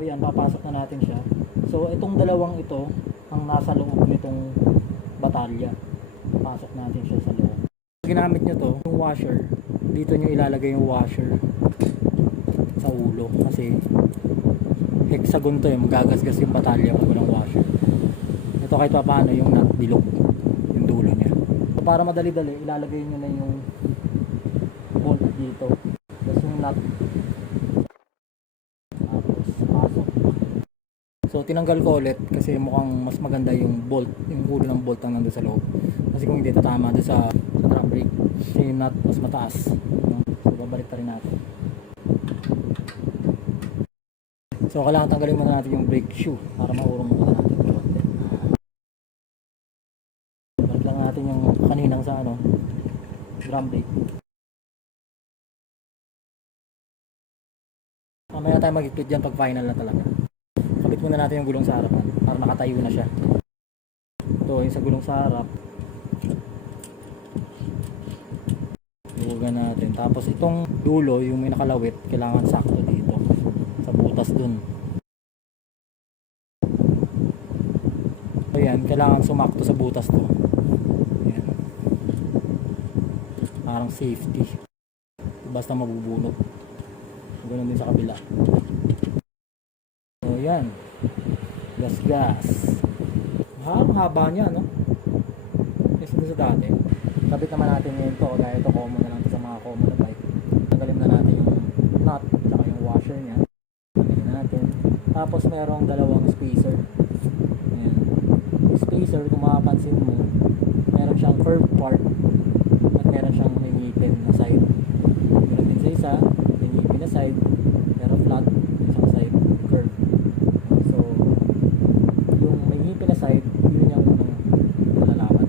Ayan, papasok na natin siya. So, itong dalawang ito, ang nasa loob nitong batalya. Papasok natin siya sa loob. Ginamit nyo to, yung washer. Dito nyo ilalagay yung washer sa ulo. Kasi, hexagon to eh, magagasgas yung batalya pag walang washer. Ito kahit pa paano yung nut bilog, yung dulo niya. So, para madali-dali, ilalagay nyo na yung bolt dito. Tapos yung nut. Tapos, pasok. So tinanggal ko ulit kasi mukhang mas maganda yung bolt, yung ulo ng bolt ang nandun sa loob. Kasi kung hindi tatama doon sa drum brake, kasi yung nut mas mataas. No? So babalik pa rin natin. So kailangan tanggalin muna natin yung brake shoe para maurong muna natin yung konti. Balik lang natin yung kaninang sa drum brake. Mamaya tayo mag-split dyan pag final na talaga. Kabit muna natin yung gulong sa harapan para nakatayo na siya. Ito yung sa gulong sa harap. Luwagan natin. Tapos itong dulo, yung may nakalawit, kailangan sakto dito. Sa butas dun. Ayan, kailangan sumakto sa butas to. Ayan. Parang safety. Basta mabubunot. Ganun din sa kabila. So yan. Gas. Parang haba niya, no? Kasi doon sa dati. Kabit naman natin ngayon to. Kaya ito common na lang sa mga common na bike. Tanggalin na natin yung nut saka yung washer niya. Tanggalin na natin. Tapos merong dalawang spacer. Ayan. Yung spacer, kung makapansin mo, meron siyang curved part at meron siyang may ngipin na side. Meron din sa isa, may ngipin na side, pero flat, isang side curved. So, yung may ngipin na side, yun yung malalaman.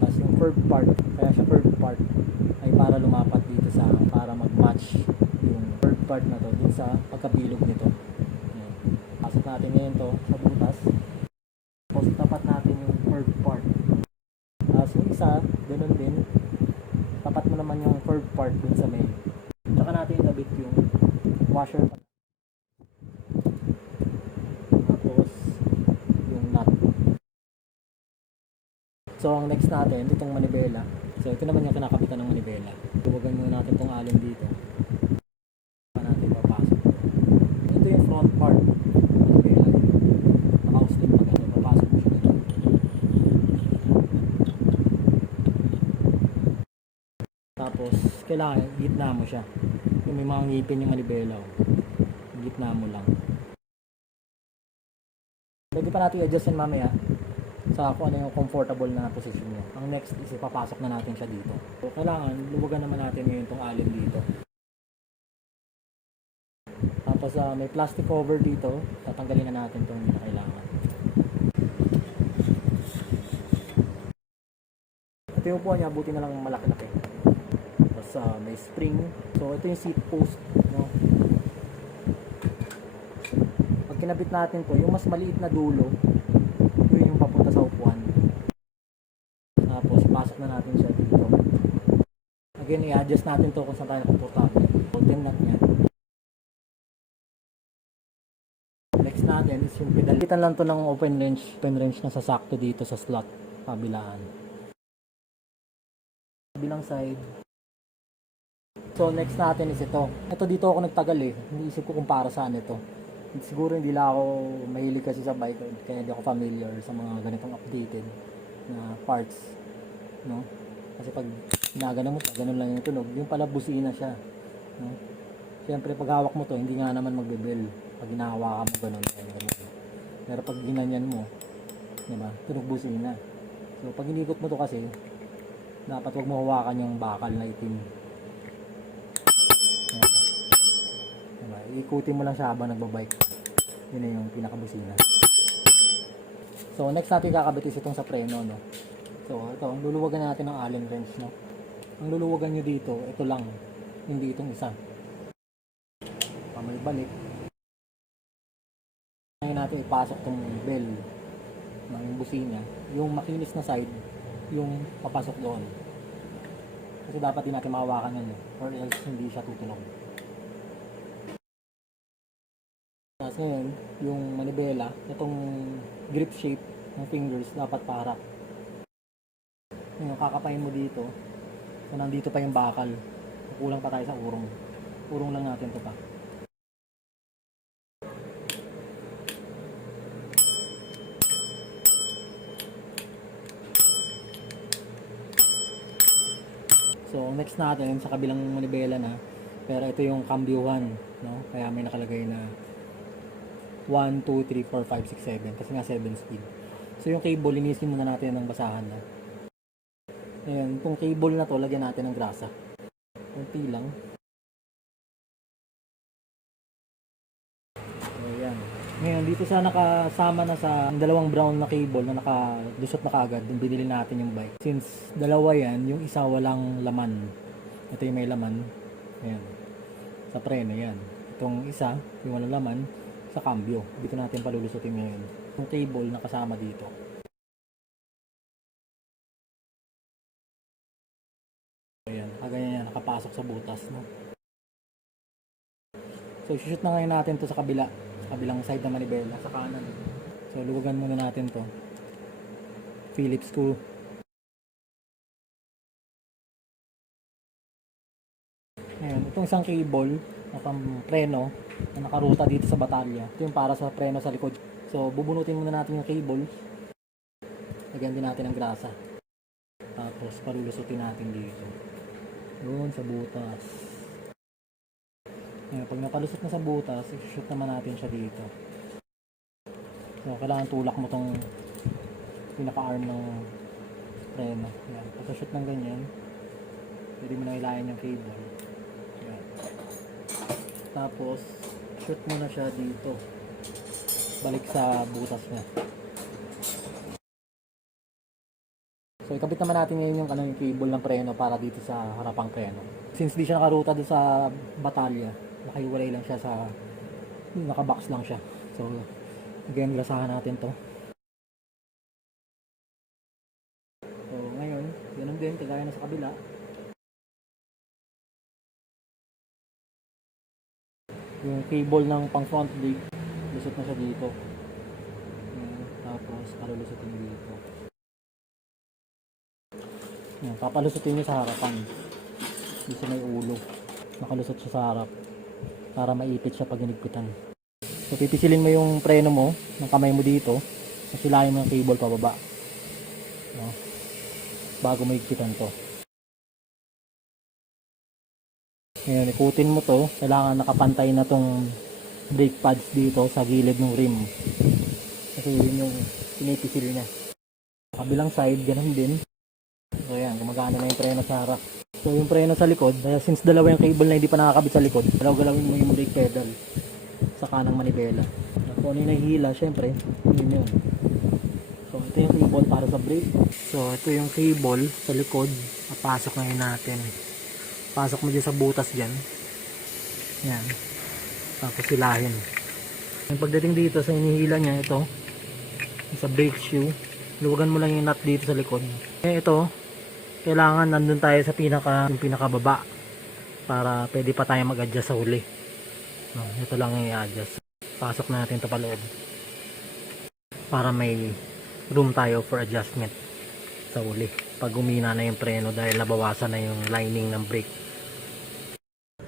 Tapos yung curved part, kaya siya curved part, ay para lumapat dito sa, para mag-match yung curved part na to dun sa pagkabilog nito. Ayan. Pasok natin ngayon to sa butas. Tapos tapat natin yung curved part. Tapos yung isa, ganun din. Tapat mo naman yung curved part dun sa may. Tsaka natin inabit yung washer. Tapos yung nut. So ang next natin, itong manibela. So ito naman yung kinakabitan ng manibela. Tuwagan muna natin itong alin dito. Para natin papasok. Ito yung front part. Manibela. Naka-housing pa ganito. Papasok mo siya dito. Tapos kailangan gitna mo siya. Yung may mga ngipin yung manibela. Gitna mo lang. Pwede pa natin i-adjust yan mamaya sa kung ano yung comfortable na position niya. Ang next is ipapasok na natin siya dito. So, kailangan luwagan naman natin ngayon itong alin dito. Tapos may plastic cover dito. Tatanggalin na natin itong hindi na kailangan. Ito yung upuan niya, buti na lang malaki-laki. Tapos may spring. So ito yung seat post. No? Pag kinabit natin to, yung mas maliit na dulo, yun yung papunta sa upuan. Tapos ipasok na natin siya dito. Again, i-adjust natin to kung saan tayo komportable. Holding nut niya. Next natin is yung pedal. Kitan lang to ng open range na sasakto dito sa slot kabilaan. Kabilang side. So next natin is ito. Ito dito ako nagtagal eh. Iniisip ko kung para saan ito. Siguro hindi lang ako mahilig kasi sa bike kaya hindi ako familiar sa mga ganitong updated na parts, no? Kasi pag ginagana mo pa, ganun lang yung tunog. Yung pala busina siya, no? Siyempre pag hawak mo to, hindi nga naman magbe-bell. Pag hinahawakan mo ganun. Pero pag ginanyan mo, di ba? Tunog busina. So pag inikot mo to kasi, dapat wag mo hawakan yung bakal na itim. Diba? Ikutin mo lang siya habang nagbabike. Yun na yung pinakabusina. So next natin kakabit is itong sa preno, no? So ito, luluwagan natin ng Allen wrench, no? Ang luluwagan nyo dito, ito lang, hindi itong isa. Pamay-balik. Ngayon natin ipasok itong bell ng busina. Yung makinis na side, yung papasok doon. Kasi dapat din natin mahawakan yan, or else hindi siya tutunog. Tapos ngayon, yung manibela, itong grip shape ng fingers dapat para. Ngayon, kakapain mo dito. So, nandito pa yung bakal. Kulang pa tayo sa urong. Urong lang natin to pa. So, next natin sa kabilang manibela na. Pero ito yung kambyuhan, no? Kaya may nakalagay na 1, 2, 3, 4, 5, 6, 7 kasi nga 7 speed. So, yung cable, linisin muna natin ng basahan na. Ayan, itong cable na to, lagyan natin ng grasa. Kunti lang. So, ayan. Ngayon, dito sa nakasama na sa dalawang brown na cable na nakalusot na kaagad, yung binili natin yung bike. Since dalawa yan, yung isa walang laman. Ito yung may laman. Ayan. Sa preno yan. Itong isa, yung walang laman, sa cambio. Dito natin palulusutin ngayon. Yung cable na kasama dito. Ayan. Ganyan yan. Nakapasok sa butas. No? So, shoot na ngayon natin to sa kabila. Kabilang side na manibela sa kanan. So luwagan muna natin to. Phillips screw. Ngayon, itong isang cable na pang preno na nakaruta dito sa batalya. Ito yung para sa preno sa likod. So bubunutin muna natin yung cable. Lagyan din natin ng grasa. Tapos palulusutin natin dito. Doon sa butas. Ngayon, pag napalusot na sa butas, i-shoot naman natin siya dito. So, kailangan tulak mo tong pinaka-arm ng preno. Yan. Pagka-shoot ng ganyan, pwede mo na ilayan yung cable. Yan. Tapos, shoot mo na siya dito. Balik sa butas niya. So, ikabit naman natin ngayon yung cable ng preno para dito sa harapang preno. Since di siya nakaruta doon sa batalya, nakahiwalay lang siya sa nakabox lang siya. So again, grasahan natin to. So ngayon, ganun din kagaya na sa kabila. Yung cable ng pang front leg, lusot na siya dito. Tapos palulusutin dito. Yan, papalusutin niyo sa harapan. Dito may ulo. Nakalusot siya sa harap para maipit siya pag hinigpitan. So pipisilin mo yung preno mo ng kamay mo dito, masilayin mo yung cable pababa, no? Bago maigpitan to. Ngayon, ikutin mo to. Kailangan nakapantay na tong brake pads dito sa gilid ng rim kasi yun yung pinipisil niya. Kabilang side, ganun din. So yan, gumagana na yung preno sa harap. So yung preno sa likod, since dalawa yung cable na hindi pa nakakabit sa likod, galaw-galawin mo yung brake pedal sa kanang manibela. Kung ano yung nahihila, syempre, yun. So ito yung cable para sa brake. So ito yung cable sa likod. Papasok na yun natin. Pasok mo dyan sa butas dyan. Yan. Tapos silahin. Yung pagdating dito sa inihila niya, ito, sa brake shoe, luwagan mo lang yung nut dito sa likod. Ito, kailangan nandun tayo sa yung pinakababa para pwede pa tayo mag-adjust sa huli. No, ito lang yung i-adjust. Pasok natin ito pa loob para may room tayo for adjustment sa huli pag umina na yung preno dahil nabawasan na yung lining ng brake.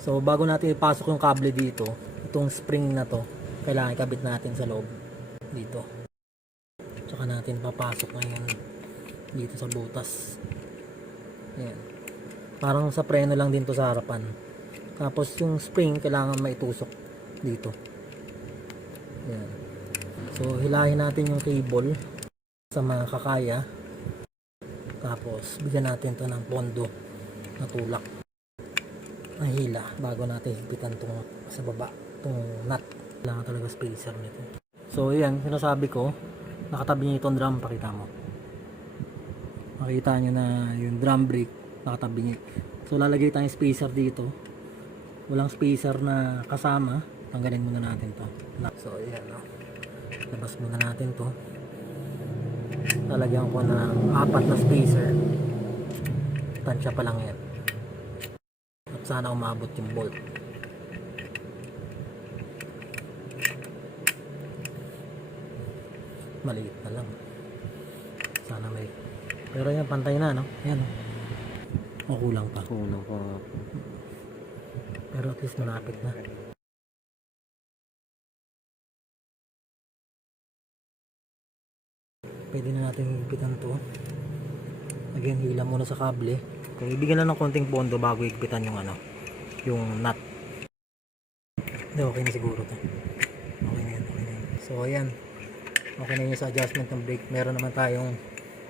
So bago natin ipasok yung kable dito, itong spring na to kailangan ikabit natin sa loob dito. Tsaka natin papasok ngayon dito sa butas. Ayan. Parang sa preno lang din to sa harapan. Tapos yung spring kailangan maitusok dito. Ayan. So hilahin natin yung cable sa mga kakaya. Tapos bigyan natin to ng pondo na tulak na hila bago natin higpitan tong sa baba, tong nut. Kailangan talaga spacer nito. So ayan, sinasabi ko, nakatabi niya itong drum, pakita mo. Makita nyo na yung drum brake nakatabi niya. So lalagay tayong spacer dito. Walang spacer na kasama. Tanggalin muna natin to. So ayan, no? Labas muna natin to. Lalagyan ko ng 4 na spacer. Tansya pa lang yan. At sana umabot yung bolt. maliit na lang. Sana may, pero yan pantay na, no? Yan, o kulang pa. Kulang pa. Pero at least malapit na. Pwede na natin higpitan to. Again, hila muna sa kable. Okay, ibigyan lang ng konting pondo bago higpitan yung ano, yung nut. Hindi, okay na siguro to. Okay na yan, okay na yan. So ayan, okay na yun sa adjustment ng brake. Meron naman tayong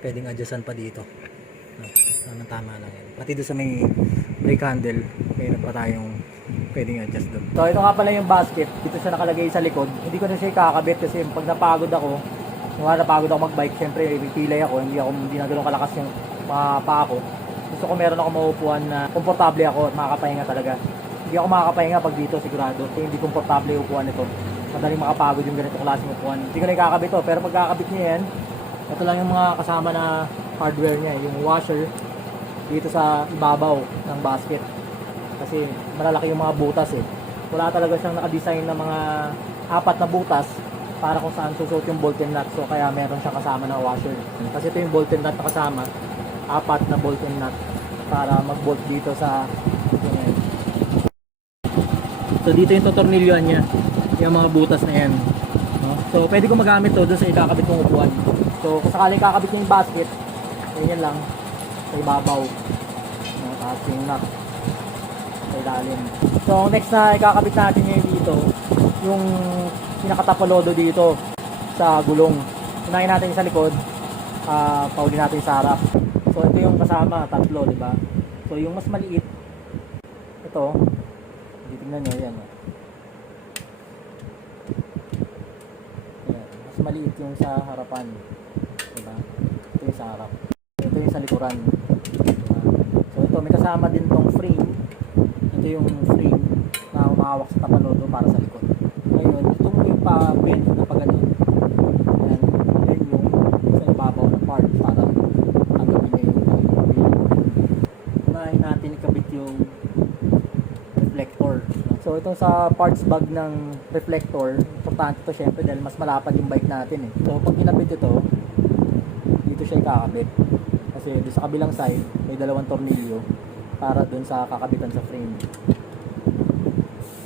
pwedeng adjustan pa dito. No, tama lang yan. Pati doon sa may brake handle, mayroon pa tayong pwedeng adjust doon. So ito nga pala yung basket. Dito siya nakalagay sa likod. Hindi ko na siya kakabit kasi pag napagod ako, magbike, syempre pilay ako, hindi na ganoon kalakas yung mga paa ko. Gusto ko meron ako maupuan na komportable ako at makakapahinga talaga. Hindi ako makakapahinga pag dito sigurado. Hindi komportable yung upuan nito. Madaling makapagod yung ganito klaseng upuan. Hindi ko na ikakabit to, pero pag kakabit niya yan, ito lang yung mga kasama na hardware niya, yung washer dito sa ibabaw ng basket. Kasi malalaki yung mga butas eh. Wala talaga siyang nakadesign na mga 4 na butas para kung saan susuot yung bolt and nut. So kaya meron siyang kasama na washer. Kasi ito yung bolt and nut na kasama, 4 na bolt and nut para mag-bolt dito sa yun. So dito yung tutornilyoan niya, yung mga butas na yan, no? So pwede ko magamit to doon sa ikakabit kong upuan. So kung sakaling kakabit niya yung basket, ganyan lang sa ibabaw, no? Tapos yung nut sa ilalim. So next na ikakabit natin ngayon dito, yung pinakatapalodo dito sa gulong. Unahin natin yung sa likod, pauli natin sa harap. So ito yung kasama, 3, di ba? So yung mas maliit, ito, titingnan nyo, yan. Ayan, mas maliit yung sa harapan, di ba? Ito yung sa harap. Ito yung sa likuran. Diba? So ito, may kasama din tong frame. Ito yung frame na humahawak sa tapalodo para sa likod. Ngayon, itong yung pa-bend na pa-ganun. Yan, yan yung sa ibabaw na part para tanggapin niya yung pag-ibig. Unahin natin ikabit yung reflector. So itong sa parts bag ng reflector, importante ito syempre dahil mas malapad yung bike natin eh. So pag kinabit ito, dito siya ikakabit. Kasi doon sa kabilang side, may 2 tornilyo para doon sa kakabitan sa frame.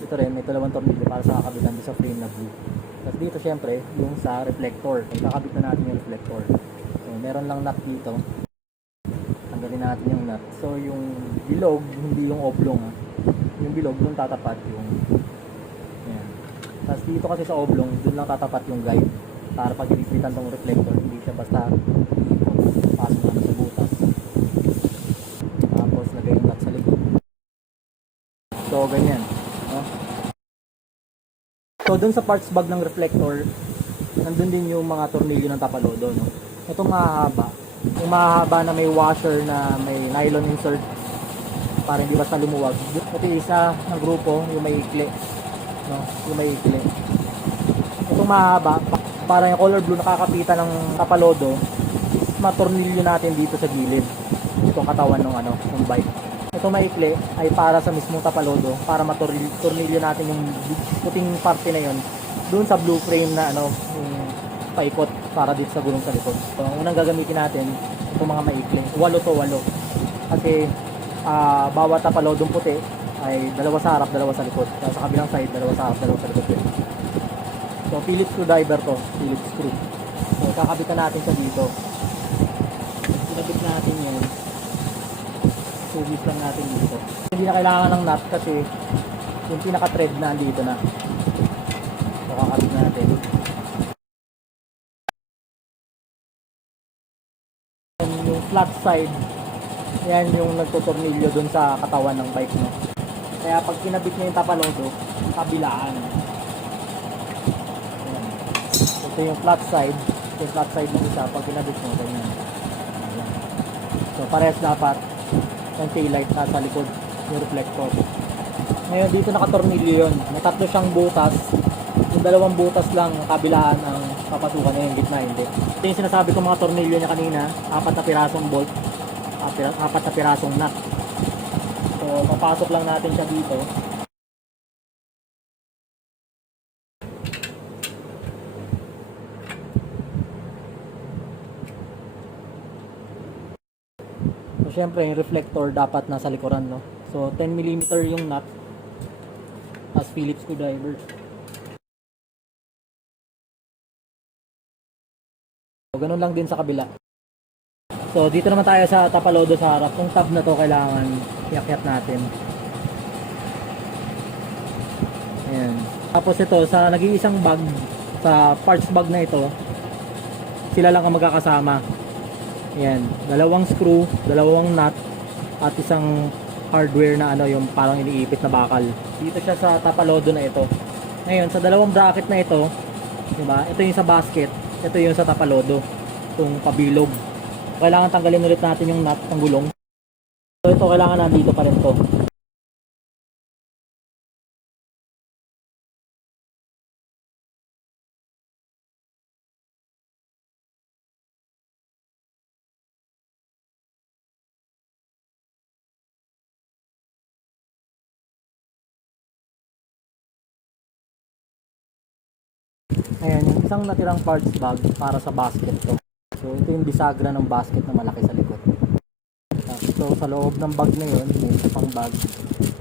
Ito rin, may 2 tornilyo para sa kakabitan doon sa frame na blue. Tapos dito syempre, yung sa reflector. Ikakabit na natin yung reflector. So meron lang nut dito. Tanggalin natin yung nut. So yung bilog, hindi yung oblong ha. Yung bilog, doon tatapat yung yan. Tapos dito kasi sa oblong, doon lang tatapat yung guide para pag ilipitan tong reflector, hindi siya basta pasok na sa butas. Tapos lagay yung nut sa likod. So ganyan, no? So doon sa parts bag ng reflector, nandun din yung mga tornilyo ng tapalodo, no? Itong mahahaba, yung mahahaba na may washer na may nylon insert para hindi basta lumuwag. Ito yung isa ng grupo, yung may ikli, no? Yung may ikli. Itong mahaba, para yung color blue nakakapitan ng tapalodo, matornilyo natin dito sa gilid. Itong katawan ng ng bike. Itong maikli ay para sa mismong tapalodo, para matornilyo natin yung puting parte na yon doon sa blue frame na yung paikot para dito sa gulong sa likod. So, ang unang gagamitin natin, itong mga maikli. 8 to 8. Kasi bawat tapalodong puti ay 2 sa harap, 2 sa likod. Sa kabilang side, 2 sa harap, 2 sa likod. So Phillips screwdriver to, Phillips screw. So kakabitan natin siya dito. Kinabit natin yun. Subis lang natin dito. Hindi na kailangan ng nut kasi yung pinaka-thread na andito na. So kakabit natin. Yung flat side, yan yung nagtutornilyo dun sa katawan ng bike, no? Kaya pag kinabit niya yung tapalodo, kabilaan. Ayan. Ito yung flat side. Yung flat side ng isa, pag kinabit mo, ganyan. Ayan. So parehas dapat yung taillight nasa likod, yung reflector. Ngayon dito nakatornilyo yun. May 3 siyang butas. Yung 2 butas lang kabilaan ang papasukan niya, yung gitna hindi. Ito yung sinasabi kong mga tornilyo niya kanina, 4 na pirasong bolt, 4 na pirasong nut. So papasok lang natin siya dito. syempre yung reflector dapat nasa likuran, no? So 10mm yung nut as Phillips screwdriver. So ganun lang din sa kabila. So dito naman tayo sa tapalodo sa harap. Yung tab na to kailangan iakyat natin. Ayan. Tapos ito sa nag-iisang bag, sa parts bag na ito, sila lang ang magkakasama. Ayan, dalawang screw, dalawang nut, at isang hardware na ano, yung parang iniipit na bakal. Dito siya sa tapalodo na ito. Ngayon, sa dalawang bracket na ito, diba? Ito yung sa basket, ito yung sa tapalodo, itong pabilog. Kailangan tanggalin ulit natin yung nut ng gulong. So ito kailangan nandito pa rin to. Ayan, yung isang natirang parts bag para sa basket to. So ito yung bisagra ng basket na malaki sa likod. So sa loob ng bag na yun, may isa pang bag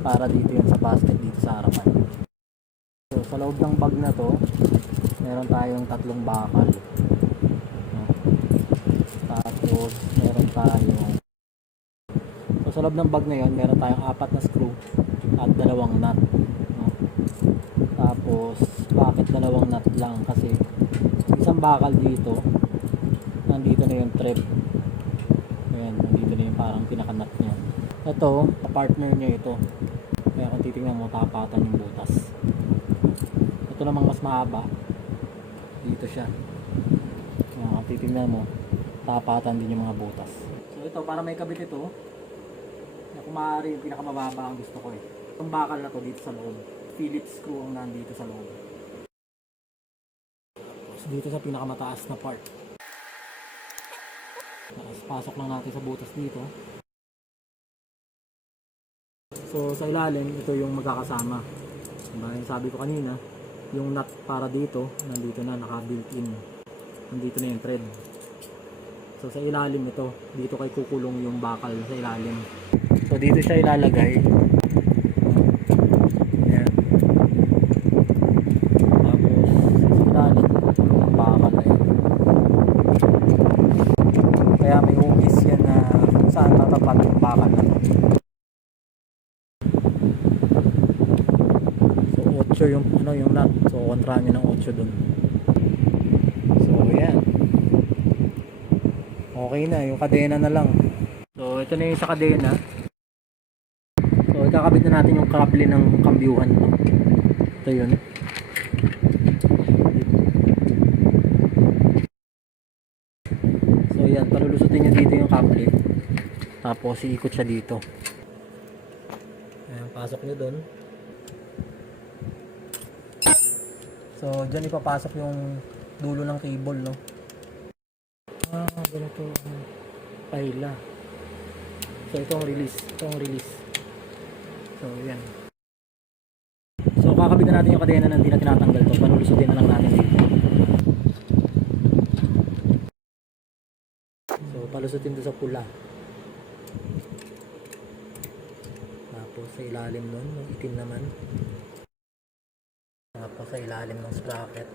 para dito yun sa basket dito sa harapan. So sa loob ng bag na to, meron tayong tatlong bakal. Tapos meron tayong, so sa loob ng bag na yun, meron tayong 4 na screw at 2 nut. Tapos bakit 2 nut lang? Kasi isang bakal dito, nandito na yung thread. Ayan, nandito na yung parang pinakanut niya. Ito, partner niya ito. Kaya kung titingnan mo, tapatan yung butas. Ito namang mas mahaba, dito siya. Ayan, kung titingnan mo, tapatan din yung mga butas. So ito, para may kabit ito, na kung maaari yung pinakamababa ang gusto ko eh. Itong bakal na to dito sa loob, Phillips screw ang nandito sa loob. So dito sa pinakamataas na part. Tapos pasok lang natin sa butas dito. So sa ilalim, ito yung magkakasama. Diba? Yung sabi ko kanina, yung nut para dito, nandito na, naka-built-in. Nandito na yung thread. So sa ilalim ito, dito kay kukulong yung bakal sa ilalim. So dito siya ilalagay. Ayan. Tapos sa ilalim, kukulong yung bakal na yan. Kaya may hugis yan na kung saan tatapat yung bakal na to. So 8 yung ano, yung nut. So kontra nyo ng 8 dun. So ayan. Okay na, yung kadena na lang. So ito na yung sa kadena. So ikakabit na natin yung kable ng kambyuhan. Ito yun. So yan, palulusutin nyo dito yung kable. Tapos iikot siya dito. Ayan, pasok nyo dun. So dyan ipapasok yung dulo ng cable, no? Ganito ang paila. So ito ang release, so yan. So kakabit na natin yung kadena na hindi na tinatanggal to, panulusutin na lang natin dito. So palusutin to sa pula. Tapos sa ilalim nun, yung itim naman. Tapos sa ilalim ng sprocket.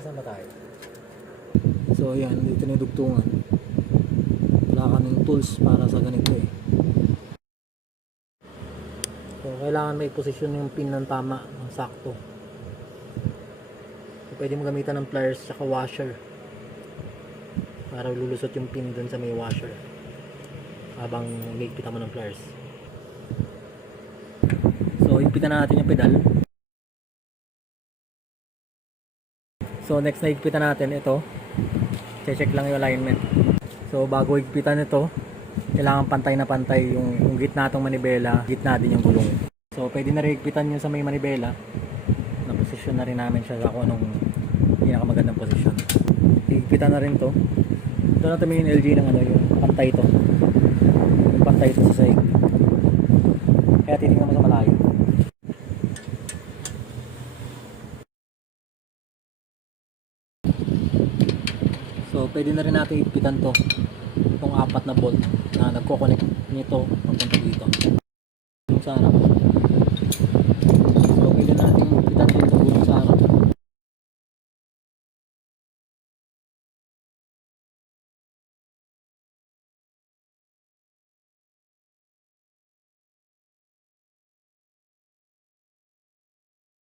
Saan ba tayo? So yan, dito na yung dugtungan. Wala kaming tools para sa ganito eh. So kailangan may posisyon yung pin ng tama, ng sakto. So, pwede mo gamitan ng pliers at washer para lulusot yung pin dun sa may washer habang higpitan mo ng pliers. So higpitan na natin yung pedal. So next na higpitan natin ito. Check lang yung alignment. So bago higpitan ito, kailangan pantay na pantay yung gitna itong manibela, gitna din yung gulong. So pwede na rin higpitan yun sa may manibela. Na-position na rin namin siya sa kung anong pinakamagandang posisyon. Higpitan na rin to. Ito na tumingin LG ng ano, yung pantay ito. Yung pantay ito sa sahig. Kaya titingnan mo sa malayo. So pwede na rin natin higpitan to, itong apat na bolt na nagko-connect nito papunta dito. Yung sa harap,